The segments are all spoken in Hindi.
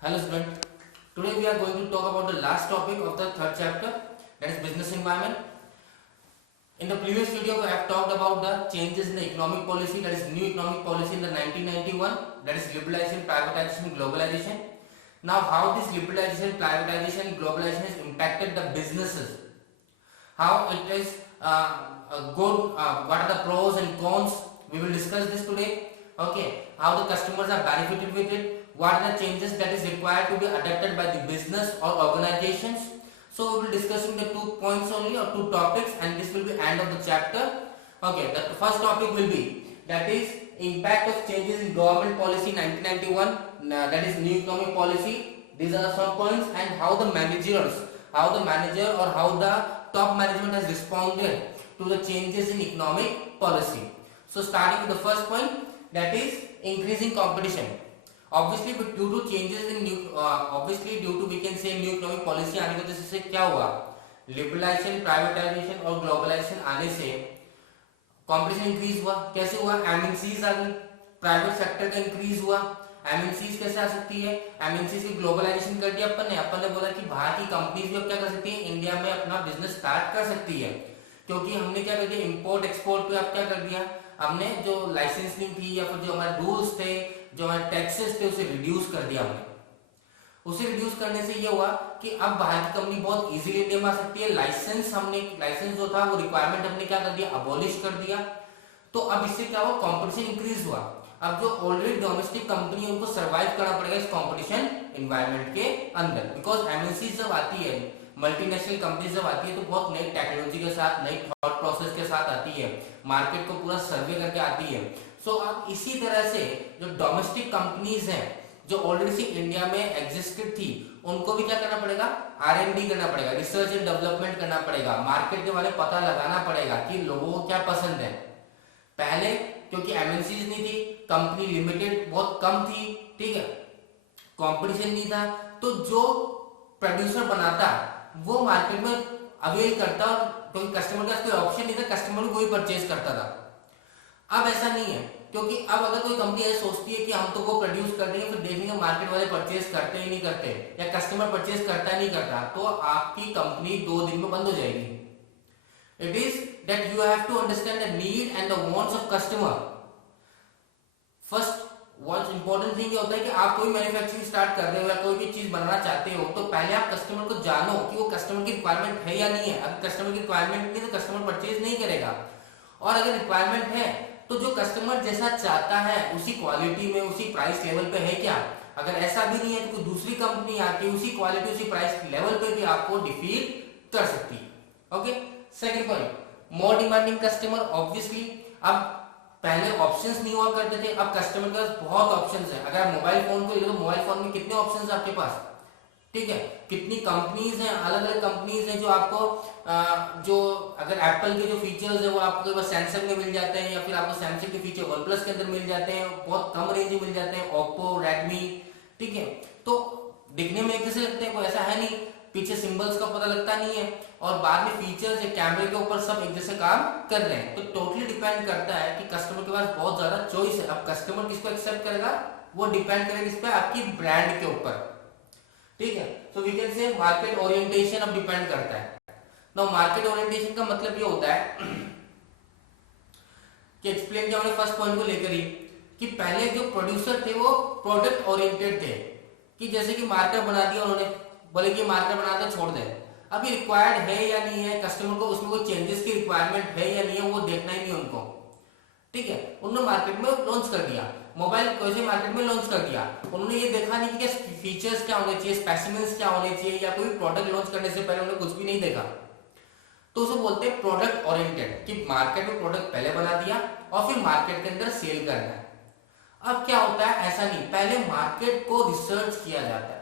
Hello student. Today we are going to talk about the last topic of the third chapter, that is business environment. In the previous video I have talked about the changes in the economic policy, that is new economic policy in the 1991, that is liberalization, privatization, globalization. Now how this liberalization, privatization, globalization has impacted the businesses, how it is good, what are the pros and cons, we will discuss this today. Okay, how the customers are benefited with it, what are the changes that is required to be adopted by the business or organizations. So we will discussing the 2 points only, or 2 topics, and this will be end of the chapter. Okay, the first topic will be, that is impact of changes in government policy 1991, that is new economic policy. These are some points, and how the manager or how the top management has responded to the changes in economic policy. So starting with the first point, that is increasing competition. Obviously due to changes in due to we can say new economic policy आने की वजह से क्या हुआ, लिबरलाइजेशन, प्राइवेटाइजेशन और ग्लोबलाइजेशन आने से कंपटीशन इंक्रीज हुआ. कैसे हुआ? एमएनसीज आ गई, प्राइवेट सेक्टर का इंक्रीज हुआ. एमएनसीज कैसे आ सकती है? एमएनसीज की ग्लोबलाइजेशन कर दिया अपन ने बोला कि बाहर की कंपनीज भी अब क्या कर सकती है, इंडिया में अपना बिजनेस स्टार्ट कर सकती है. क्योंकि हमने क्या कर दिया, इंपोर्ट एक्सपोर्ट पे अब क्या कर दिया, हमने जो लाइसेंसिंग थी या फिर जो हमारे रूल्स थे, जो हमारे टैक्सेस थे, उसे रिड्यूस कर दिया हमने. उसे रिड्यूस करने से ये हुआ कि अब बाहर की कंपनी बहुत इजीली इंडिया में आ सकती है. लाइसेंस जो था वो रिक्वायरमेंट हमने क्या कर दिया, अबॉलिश कर दिया. तो अब इससे क्या हुआ, कंपटीशन इंक्रीज हुआ. अब जो ऑलरेडी डोमेस्टिक कंपनी है उनको सर्वाइव करना पड़ेगा इस कंपटीशन एनवायरनमेंट के अंदर. बिकॉज एमएनसी जब आती है, मल्टीनेशनल कंपनीज जब आती है तो बहुत नई टेक्नोलॉजी के साथ, नई थॉट प्रोसेस के साथ आती है, मार्केट को पूरा सर्वे करके आती है. सो अब इसी तरह से जो डोमेस्टिक कंपनीज हैं जो ऑलरेडी सी इंडिया में एग्जिस्टेड थी, उनको भी क्या करना पड़ेगा, आरएनडी करना पड़ेगा, रिसर्च एंड डेवलपमेंट करना पड़ेगा, मार्केट के बारे में पता लगाना पड़ेगा कि लोगों को क्या पसंद है. पहले क्योंकि एमएनसीज नहीं थी, कंपनी लिमिटेड बहुत कम थी, ठीक है, कंपटीशन नहीं था, तो जो प्रोड्यूसर बनाता वो मार्केट में अवेल करता, क्योंकि कस्टमर का कोई ऑप्शन नहीं था, कस्टमर को वही परचेज करता था. अब ऐसा नहीं है, क्योंकि अब अगर कोई कंपनी ऐसे सोचती है कि हम तो वो प्रोड्यूस कर देंगे, फिर देखेंगे मार्केट वाले परचेज करते ही नहीं करते, या कस्टमर परचेज करता ही नहीं करता, तो आपकी कंपनी 2 दिन में बंद हो जाएगी. It is that you have to understand the need and the wants of customer. First one important thing ये होता है कि आप कोई मैन्युफैक्चरिंग स्टार्ट कर रहे हो या कोई भी चीज बनाना चाहते हो, तो पहले आप कस्टमर को जानो कि वो कस्टमर की रिक्वायरमेंट है या नहीं है. अगर कस्टमर की रिक्वायरमेंट नहीं तो कस्टमर परचेज नहीं करेगा, और अगर रिक्वायरमेंट है तो जो कस्टमर जैसा चाहता है उसी क्वालिटी में, उसी प्राइस लेवल पे है क्या. अगर ऐसा भी नहीं है तो कोई दूसरी कंपनी आके उसी क्वालिटी, उसी प्राइस लेवल पे भी आपको डिफीट कर सकती है. Okay, second point, more demanding customer. Obviously अब पहले ऑप्शंस नहीं हुआ करते थे, अब कस्टमर के पास बहुत ऑप्शंस है. अगर मोबाइल फोन को ले लो, मोबाइल फोन में कितने ऑप्शंस है आपके पास, ठीक है, कितनी कंपनीज हैं, अलग अलग कंपनीज हैं जो आपको जो अगर एप्पल के जो फीचर्स है वो आपको सैमसंग में मिल जाते हैं, या फिर आपको सैमसंग के फीचर वन प्लस के अंदर मिल जाते हैं, बहुत कम रेंज में मिल जाते हैं, ओप्पो, रेडमी, ठीक है. तो दिखने में एक जैसे लगते हैं, कोई ऐसा है नहीं, पीछे सिंबल्स का पता लगता नहीं है, और बाद में फीचर्स या कैमरे के ऊपर सब एक जैसे काम कर रहे हैं. तो टोटली डिपेंड करता है कि कस्टमर के पास बहुत ज्यादा चॉइस है. अब कस्टमर किसको एक्सेप्ट करेगा, वो डिपेंड करेगा इस पे, आपकी ब्रांड के ऊपर, ठीक है. So we can say market orientation अब डिपेंड करता है. नाउ मार्केट ओरिएंटेशन का मतलब ये होता है कि एक्सप्लेन किया हमने फर्स्ट पॉइंट को लेकर ही, कि पहले जो प्रोड्यूसर थे वो प्रोडक्ट ओरिएंटेड थे, कि जैसे कि मार्कर बना दिया उन्होंने, बोले कि मार्कर बना दे छोड़ दे. अब ये रिक्वायर्ड है या नहीं है, कस्टमर को उसमें कोई चेंजेस की रिक्वायरमेंट है या नहीं है, वो देखना ही नहीं उनको, ठीक है. उन्होंने मार्केट में लॉन्च कर दिया, मोबाइल कैसे मार्केट में लॉन्च कर दिया, उन्होंने ये देखा नहीं कि क्या फीचर्स क्या होने चाहिए, स्पेसिमेंस क्या होने चाहिए, या कोई प्रोडक्ट लॉन्च करने से पहले उन्होंने कुछ भी नहीं देखा. तो उसे बोलते हैं प्रोडक्ट ओरिएंटेड, कि मार्केट में प्रोडक्ट पहले बना दिया और फिर मार्केट के अंदर सेल करना है. अब क्या होता है, ऐसा नहीं, पहले मार्केट को रिसर्च किया जाता है,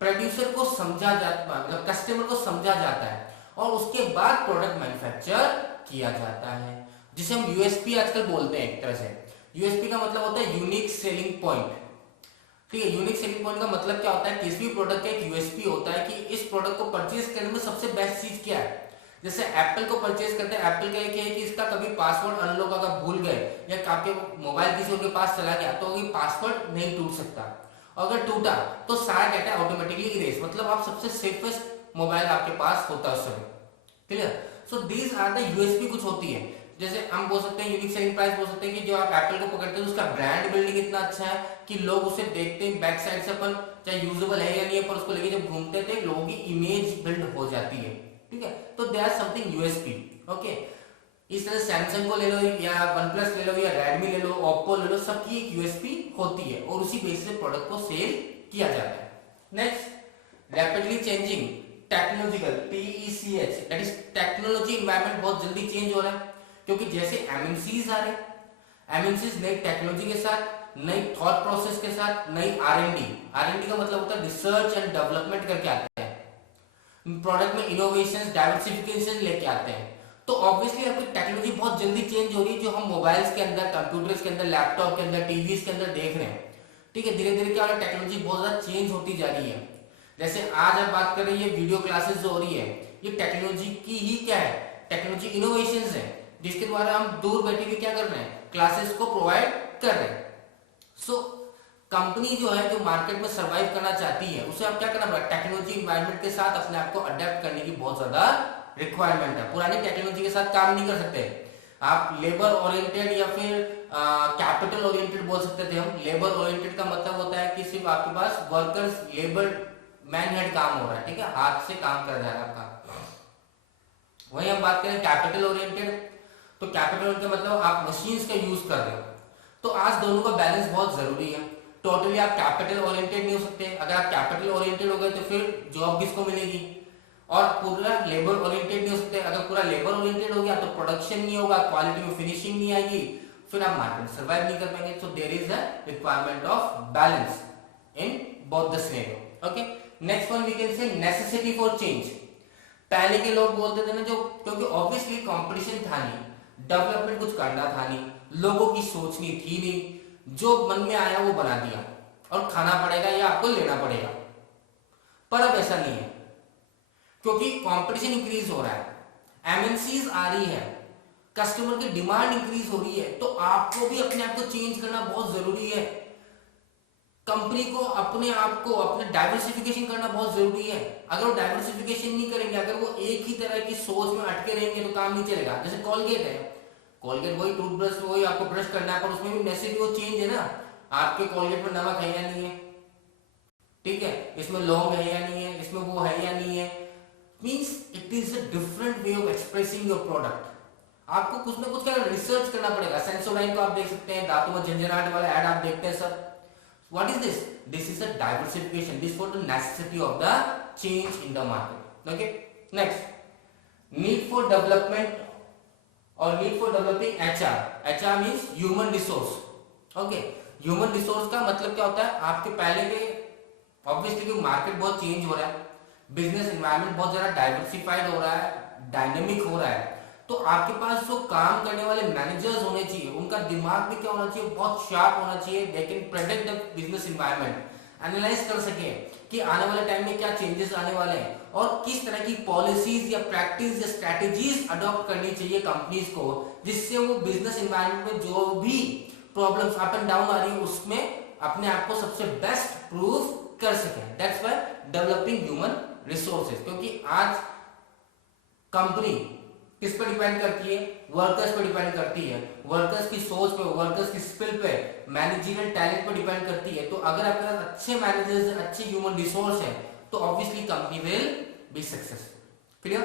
प्रोड्यूसर को समझा जाता है, मतलब कस्टमर को समझा जाता है, और उसके बाद प्रोडक्ट मैन्युफैक्चर किया जाता है, जिसे हम यूएसपी आजकल बोलते हैं. एक तरह से यूएसपी का मतलब होता है यूनिक सेलिंग पॉइंट, ठीक है. यूनिक सेलिंग पॉइंट का मतलब क्या होता है, किसी भी प्रोडक्ट का एक यूएसपी होता है कि इस प्रोडक्ट को परचेज करने में सबसे बेस्ट चीज क्या है. जैसे एप्पल को परचेज करते हैं, एप्पल का एक है कि इसका कभी पासवर्ड अनलॉक अगर भूल गए या आपके मोबाइल किसी के पास चला गया तो पासवर्ड नहीं टूट सकता. अगर टूटा तो सारा डाटा ऑटोमेटिकली इरेज, मतलब आप सबसे सेफेस्ट मोबाइल आपके पास होता है उस समय। Clear? So these are the USP कुछ होती है, जैसे हम बोल सकते हैं यूनिक सेलिंग प्राइस बोल सकते हैं कि जो आप एप्पल को पकड़ते हैं उसका ब्रांड बिल्डिंग इतना अच्छा है कि लोग उसे देखते हैं बैक साइड से, अपन चाहे यूजेबल है या नहीं है पर उसको लेके जब घूमते थे लोगों की इमेज बिल्ड हो जाती है। ठीक है, तो they are something USP. Okay, इस तरह सैमसंग को ले लो या वन प्लस ले लो या रेडमी ले लो, ओप्पो ले लो, सबकी एक यूएसपी होती है और उसी बेसिस पे प्रोडक्ट को सेल किया जाता है। Next, rapidly changing technological, TECH, that is technology environment बहुत जल्दी चेंज हो रहा है क्योंकि जैसे एमएनसीज आ रहे, एमएनसीज नई टेक्नोलॉजी के साथ, नई थॉट प्रोसेस के साथ, नई आरएनडी, आरएनडी का मतलब होता है रिसर्च एंड डेवलपमेंट करके आते हैं, प्रोडक्ट में इनोवेशंस, डाइवर्सिफिकेशन लेके आते हैं। तो ऑब्वियसली आपकी टेक्नोलॉजी बहुत जल्दी चेंज हो रही है, जो हम मोबाइल्स के अंदर, कंप्यूटर्स के अंदर, लैपटॉप के अंदर, टीवीज के अंदर देख रहे हैं। ठीक है, धीरे धीरे क्या हो रहा है, टेक्नोलॉजी बहुत ज्यादा चेंज होती जा रही है। जैसे आज आप बात कर रही है वीडियो क्लासेस जो हो रही है, ये टेक्नोलॉजी की ही क्या है, टेक्नोलॉजी इनोवेशंस है, जिसके द्वारा हम दूर बैठे भी क्या कर रहे हैं, क्लासेस को प्रोवाइड कर रहे हैं। सो कंपनी जो है, जो मार्केट में सरवाइव करना चाहती है, उसे आप क्या करना पड़ेगा, टेक्नोलॉजी एनवायरनमेंट के साथ अपने आप को अडेप्ट करने की बहुत ज्यादा रिक्वायरमेंट है। पुरानी टेक्नोलॉजी के साथ काम नहीं कर सकते आप। लेबर ओरिएंटेड या फिर कैपिटल ओरिएंटेड बोल सकते थे हम। लेबर ओरिएंटेड का मतलब होता है कि सिर्फ आपके पास वर्कर्स, लेबर मैन हेड काम हो रहा है, ठीक है, हाथ से काम कर रहा है आपका। वही हम बात करें कैपिटल ओरिएंटेड, तो कैपिटल ओरिएंटेड मतलब आप मशीन्स का यूज कर रहे हो। तो आज दोनों का बैलेंस बहुत जरूरी है। टोटली आप कैपिटल ओरिएंटेड नहीं हो सकते। अगर आप कैपिटल ओरिएंटेड हो गए तो फिर जॉब किसको मिलेगी, और पूरा लेबर ओरिएंटेड नहीं हो सकते। अगर पूरा लेबर ओरिएंटेड हो गया तो प्रोडक्शन नहीं होगा, क्वालिटी में फिनिशिंग नहीं आएगी, फिर आप मार्केट में सर्वाइव नहीं कर पाएंगे। So there is a requirement of balance in both the scenario. Okay, next one we can say necessity for change. पहले के लोग बोलते थे ना, जो क्योंकि ऑब्वियसली कंपटीशन था नहीं, डेवलपमेंट कुछ करना था नहीं, लोगों की सोच नहीं थी नहीं, जो मन में आया वो बना दिया और खाना पड़ेगा या आपको लेना पड़ेगा। पर अब ऐसा नहीं है क्योंकि कंपटीशन इंक्रीज हो रहा है, एमएनसीज आ रही है, कस्टमर की डिमांड इंक्रीज हो रही है, तो आपको भी अपने आप को चेंज करना बहुत जरूरी है। कंपनी को अपने आप को अपने डाइवर्सिफिकेशन करना बहुत जरूरी है। अगर वो डाइवर्सिफिकेशन नहीं करेंगे, अगर वो एक ही तरह की सोच में अटके रहेंगे तो काम नहीं चलेगा। जैसे कॉलगेट है, कॉलगेट वही टूथब्रश, वही आपको ब्रश करना है, पर उसमें भी नेसेसिटी वो चेंज है ना। आपके कॉलगेट में नमक है या नहीं है, ठीक है, इसमें लौंग है या नहीं है, इसमें वो है या नहीं है, means it is a different way of expressing your product. आपको कुछ ना कुछ का रिसर्च करना पड़ेगा। सेंसोडाइन को आप देख सकते हैं, दांतों में झंझनाहट वाला ऐड आप देखते हैं sir. What is this? This is a diversification. This for the necessity of the change in the market. Okay. Next, need for development or need for developing HR. HR means human resource. Okay. Human resource का मतलब क्या होता है? आपके पहले के obviously कि मार्केट बहुत चेंज हो रहा है, बिजनेस एनवायरनमेंट बहुत ज्यादा डाइवर्सिफाइड हो रहा है, डायनेमिक हो रहा है, तो आपके पास जो काम करने वाले मैनेजर्स होने चाहिए, उनका दिमाग भी क्या होना चाहिए, बहुत शार्प होना चाहिए। They can predict the business environment, analyse कर सके कि आने वाले टाइम में क्या चेंजेस आने वाले हैं और किस तरह की पॉलिसीज या प्रैक्टिस या स्ट्रैटेजीज अडॉप्ट करनी चाहिए कंपनीज को, जिससे वो बिजनेस एनवायरनमेंट में जो भी प्रॉब्लम्स अप एंड डाउन आ रही है उसमें अपने आप को सबसे बेस्ट प्रूव कर सके। That's why developing human resources, क्योंकि आज कंपनी किस पर डिपेंड करती है, वर्कर्स पर डिपेंड करती है, वर्कर्स की सोच पे, वर्कर्स की स्किल पे, मैनेजरियल टैलेंट पर डिपेंड करती है। तो अगर आपके पास अच्छे मैनेजर्स, अच्छे ह्यूमन रिसोर्स है तो obviously company will be successful. Clear?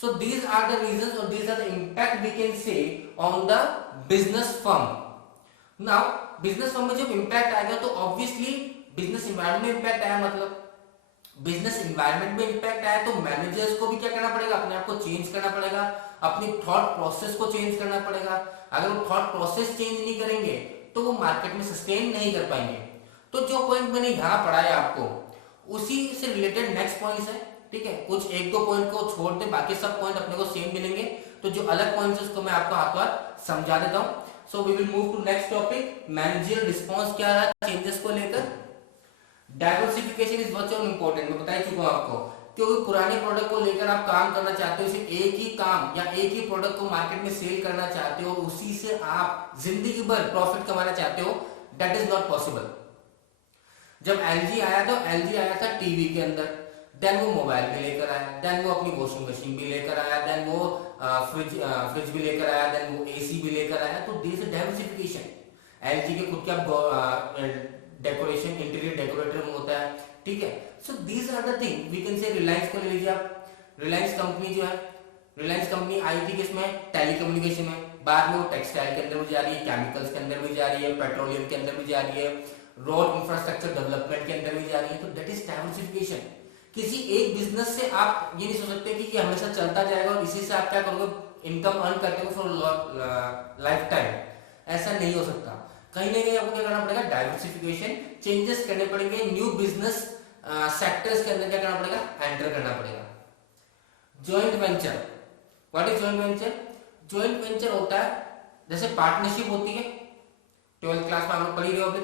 So these are the reasons और these are the impact we can say on the business firm. Now business firm में जब इंपैक्ट आएगा तो ऑब्वियसली बिजनेस एनवायरनमेंट में इंपैक्ट आया, मतलब बिजनेस एनवायरनमेंट में इंपैक्ट आया तो मैनेजर्स को भी क्या करना पड़ेगा, अपने आप को चेंज करना पड़ेगा, अपनी थॉट प्रोसेस को चेंज करना पड़ेगा। अगर वो थॉट प्रोसेस चेंज नहीं करेंगे तो वो मार्केट में सस्टेन नहीं कर पाएंगे। तो जो पॉइंट मैंने यहाँ पढ़ाया आपको, उसी से रिलेटेड नेक्स्ट पॉइंट्स है, ठीक है। कुछ एक दो पॉइंट को छोड़ दे, बाकी सब पॉइंट अपने को सेम मिलेंगे। तो जो अलग पॉइंट्स है उसको मैं आपको हाथ हाथ समझा देता हूँ। So we will move to next topic, managerial response क्या रहा चेंजेस को लेकर। डाइवर्सिफिकेशन इज बहुत इंपॉर्टेंट, मैं बता ही चुका हूं आपको, क्योंकि पुराने प्रोडक्ट को लेकर आप काम करना चाहते हो, सिर्फ एक ही काम या एक ही प्रोडक्ट को मार्केट में सेल करना चाहते हो, उसी से आप जिंदगी भर प्रॉफिट कमाना चाहते हो, दैट इज नॉट पॉसिबल। जब एलजी आया तो एलजी आया था टीवी के अंदर, देन वो मोबाइल भी लेकर आया, देन वो अपनी वॉशिंग मशीन भी लेकर आया, देन वो फ्रिज भी लेकर आया, देन वो एसी भी लेकर आया। तो दिस इज डाइवर्सिफिकेशन। एलजी के खुद का डेकोरेशन इंटीरियर डेकोरेटर में होता है, ठीक है। So these are the thing we can say. Reliance को ले लीजिए आप, रिलायंस कंपनी जो है, रिलायंस कंपनी आई थी किसमें, टेलीकम्युनिकेशन में, बाद में वो टेक्सटाइल के अंदर भी जा रही है, केमिकल्स के अंदर भी जा रही है, पेट्रोलियम के अंदर भी जा रही है, रोड इंफ्रास्ट्रक्चर डेवलपमेंट के अंदर भी जा रही है। तो दैट इज डाइवर्सिफिकेशन। किसी एक बिजनेस से आप ये नहीं सोच सकते कि ये हमेशा चलता जाएगा और इसी से आप क्या करोगे, इनकम अर्न करते हो फॉर लाइफ टाइम, ऐसा नहीं हो सकता। कहीं ना कहीं आपको क्या करना पड़ेगा, डाइवर्सिफिकेशन, चेंजेस करने पड़ेंगे, न्यू बिजनेस सेक्टर्स के अंदर क्या करना पड़ेगा, एंटर करना पड़ेगा। Joint venture, what is joint venture? Joint venture होता है जैसे पार्टनरशिप होती है, 12th क्लास में हम लोग पढ़ी रहे होंगे।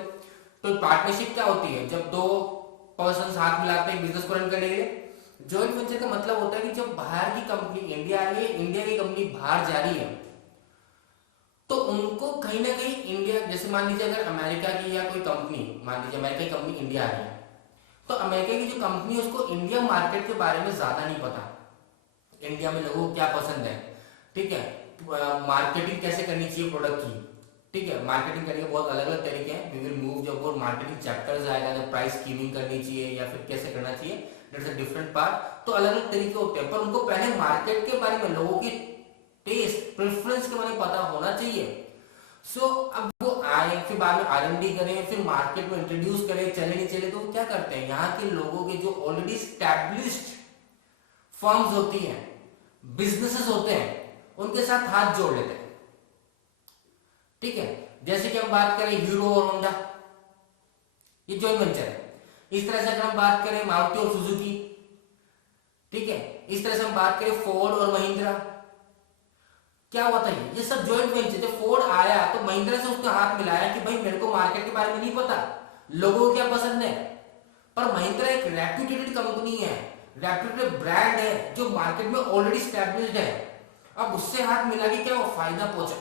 तो पार्टनरशिप क्या होती है, जब दो पर्सन हाथ मिलाते हैं बिजनेस को रन करने के लिए। जॉइंट वेंचर का मतलब होता है कि जब बाहर की कंपनी इंडिया आ रही है, इंडिया की कंपनी बाहर जा रही है, तो उनको कहीं ना कहीं इंडिया, जैसे मान लीजिए अगर अमेरिका की या कोई कंपनी, मान लीजिए अमेरिका की कंपनी इंडिया आ रही है, तो अमेरिका की जो कंपनी है उसको इंडिया मार्केट के बारे में ज्यादा नहीं पता, इंडिया में लोगों को क्या पसंद है, ठीक है, मार्केटिंग कैसे करनी चाहिए प्रोडक्ट की, ठीक है। मार्केटिंग करने के बहुत अलग अलग तरीके हैं, वी विल मूव, जब वो मार्केटिंग चैप्टर्स आएगा, जब प्राइस स्कीमिंग करनी चाहिए या फिर कैसे करना चाहिए, दैट्स अ डिफरेंट पार्ट। तो अलग अलग तरीके होते हैं, पर उनको पहले मार्केट के बारे में, लोगों की टेस्ट प्रेफरेंस के बारे में पता होना चाहिए। सो अब वो आए, फिर बाद में आरएनडी करें, फिर मार्केट में इंट्रोड्यूस करें, चले नहीं चले, तो क्या करते हैं, यहाँ के लोगों के जो ऑलरेडी स्टैब्लिश्ड फर्म्स होती हैं, बिजनेसेस होते हैं, उनके साथ हाथ जोड़ लेते हैं, ठीक है। जैसे कि हम बात करें हीरो और होंडा, ये जॉइंट वेंचर है। इस तरह से अगर हम बात करें मारुति और सुजुकी, ठीक है, इस तरह से हम बात करें फोर्ड और महिंद्रा, क्या हुआ था, ये सब जॉइंट वेंचर। जब फोर्ड आया तो महिंद्रा से उसका हाथ मिलाया कि भाई मेरे को मार्केट के बारे में नहीं पता, लोगों को क्या पसंद है, पर महिंद्रा एक रेप्यूटेड कंपनी है, रेप्यूटेड ब्रांड है, जो मार्केट में ऑलरेडी स्टैब्लिश्ड है। अब उससे हाथ मिला के क्या वो फायदा पहुंचा,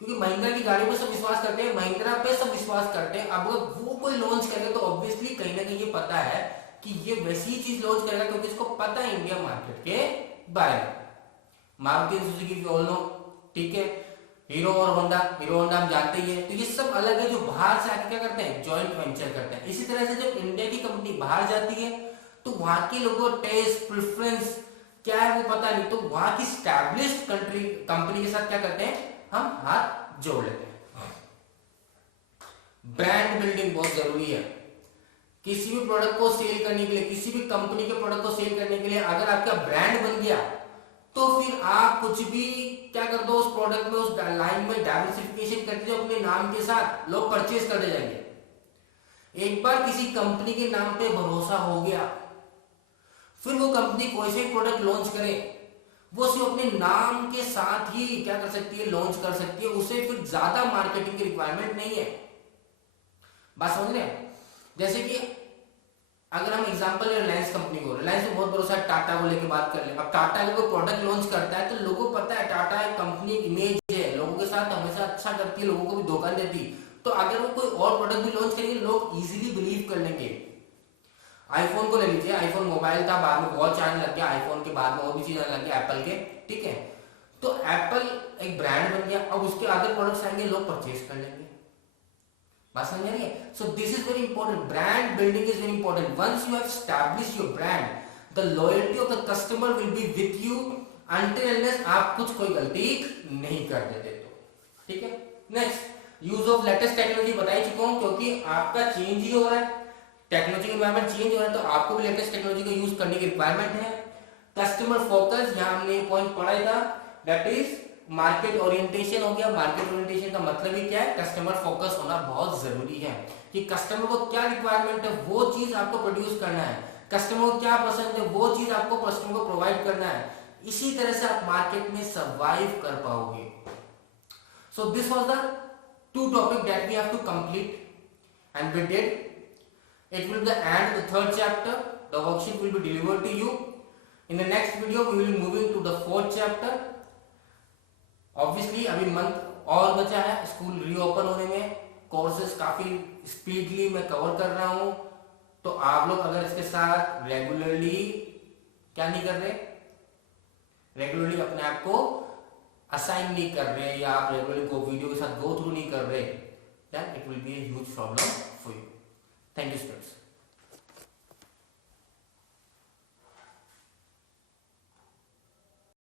क्योंकि महिंद्रा की गाड़ी पे सब विश्वास करते हैं, महिंद्रा पे सब विश्वास करते हैं। अब वो कोई लॉन्च करेगा तो ऑब्वियसली कहीं ना कहीं ये पता है कि ये वैसी चीज लॉन्च करेगा क्योंकि इसको पता है इंडिया मार्केट के बारे में। मारुति सुजुकी की ऑल नो, ठीक है, हीरो और होंडा, हीरो होंडा हम जानते ही है। तो ये सब अलग है, जो बाहर से आके क्या करते हैं, जॉइंट वेंचर करते हैं। इसी तरह से जब इंडिया की कंपनी बाहर जाती है तो वहां के लोगों को टेस्ट प्रेफरेंस क्या है वो पता नहीं, तो वहां की स्टैब्लिश्ड कंपनी के साथ क्या करते हैं, हम हाथ जोड़ लेते हैं। ब्रांड बिल्डिंग बहुत जरूरी है। किसी भी प्रोडक्ट को सेल करने के लिए, किसी भी कंपनी के प्रोडक्ट को सेल करने के लिए अगर आपका ब्रांड बन गया तो फिर आप कुछ भी क्या कर दो उस प्रोडक्ट में, उस लाइन में डाइवर्सिफिकेशन करते हो अपने नाम के साथ, लोग परचेज करते जाएंगे। एक बार किसी कंपनी के नाम पे भरोसा हो गया, फिर वो कंपनी कोई से प्रोडक्ट लॉन्च करे, वो सिर्फ अपने नाम के साथ ही क्या कर सकती है, लॉन्च कर सकती है, उसे फिर ज्यादा मार्केटिंग की रिक्वायरमेंट नहीं है। बात समझ रहे हैं? जैसे कि अगर हम एग्जांपल रिलायंस कंपनी को, रिलायंस में बहुत भरोसा है, टाटा को लेके बात कर ले। अब टाटा अगर कोई प्रोडक्ट लॉन्च करता है तो लोगों को पता है टाटा एक कंपनी इमेज है, लोगों के साथ हमेशा अच्छा करती है, लोगों को भी धोखा देती, तो अगर वो कोई और प्रोडक्ट भी लॉन्च करेंगे लोग इजीली बिलीव कर लेंगे। आईफोन को ले लीजिए, आईफोन मोबाइल था, बाद में वॉच आने लग गया, आईफोन के बाद में और भी चीज आने लग गया एप्पल के, ठीक है। तो एप्पल एक ब्रांड बन गया, अब उसके अदर प्रोडक्ट्स आएंगे, लोग परचेज कर लेंगे। बात समझ आ रही है? So this is very important, brand building is very important. Once you have established your brand, the loyalty of the customer will be with you until unless आप कुछ कोई गलती नहीं कर देते तो, ठीक है। Next, use of latest technology बता ही चुका हूं, क्योंकि आपका चेंज ही हो रहा है, टेक्नोलॉजी एनवायरनमेंट चेंज हो रहा है, तो आपको भी लेटेस्ट टेक्नोलॉजी का यूज करने की रिक्वायरमेंट है। कस्टमर फोकस, यहां हमने पॉइंट पढ़ा था, दैट इज मार्केट ओरिएंटेशन हो गया। मार्केट ओरिएंटेशन का मतलब ही क्या है, कस्टमर फोकस होना बहुत जरूरी है, कि कस्टमर को क्या रिक्वायरमेंट है वो चीज आपको प्रोड्यूस करना है, कस्टमर को क्या पसंद है वो चीज आपको कस्टमर को प्रोवाइड करना है, इसी तरह से आप मार्केट में सर्वाइव कर पाओगे। So this was the two topic that we have to complete and we did. It will be the end of the third chapter. The worksheet will be delivered to you. In the next video we will be moving to the fourth chapter. Obviously अभी मंथ और बचा है स्कूल रीओपन होने में, कोर्सेज काफी स्पीडली मैं कवर कर रहा हूं, तो आप लोग अगर इसके साथ रेगुलरली क्या नहीं कर रहे, रेगुलरली अपने आप को असाइन नहीं कर रहे, या आप रेगुलरली को वीडियो के साथ गो थ्रू नहीं कर रहे, then it will be a huge problem for you. Thank you students.